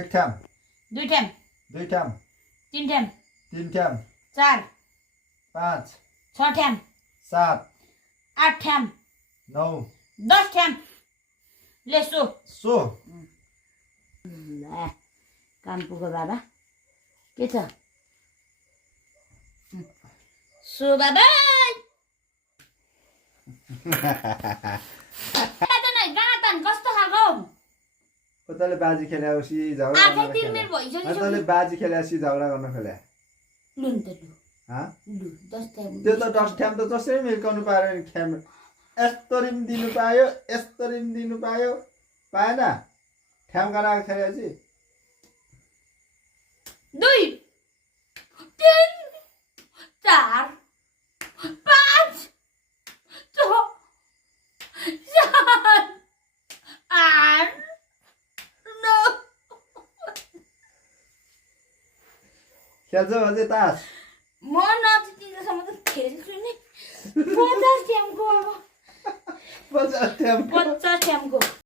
एक ठ्याम 2 ठ्याम 2 ठ्याम 3 ठ्याम 3 ठ्याम 4 5 6 ठ्याम 7 8 ठ्याम 9 10 ठ्याम ले सो ल काम पुग्यो बाबा के छ सो बाबा गातान कस्तो खालको तैँले बाजी खेल्यापछि झगडा आँखै गर्न तिर्मेर भइसक्यो तैँले बाजी खेल्यापछि झगडा गर्न खोल्या लु नि त लु लु 10 ठ्याम त्यो त 10 ठ्याम त जसरी मिर्काउनु पायो नि ठ्याम यस्तरी पनि दिनु पायो यस्तरी पनि दिनु पायो पाएन ठ्याम गराएको खेल्यापछि 2 3 4 5 6 7 8 9 खेल्छौ अझै तास म नजितिँदासम्म त खेल्छु नि 50 ठ्यामको अब 50 ठ्याम 50 ठ्यामको